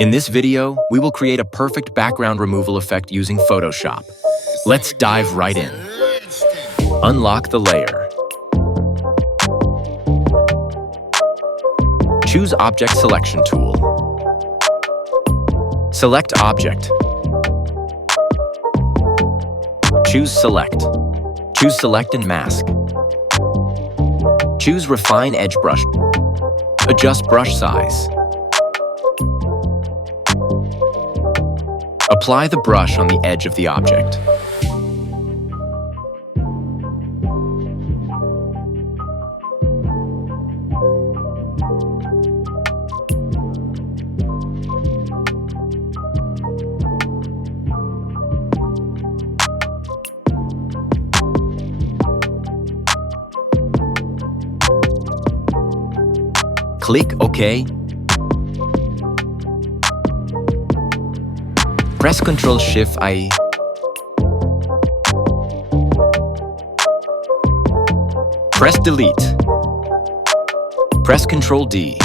In this video, we will create a perfect background removal effect using Photoshop. Let's dive right in. Unlock the layer. Choose Object Selection tool. Select Object. Choose Select. Choose Select and Mask. Choose Refine Edge Brush. Adjust brush size. Apply the brush on the edge of the object. Click OK. Press Ctrl-Shift-I. Press Delete. Press Ctrl-D.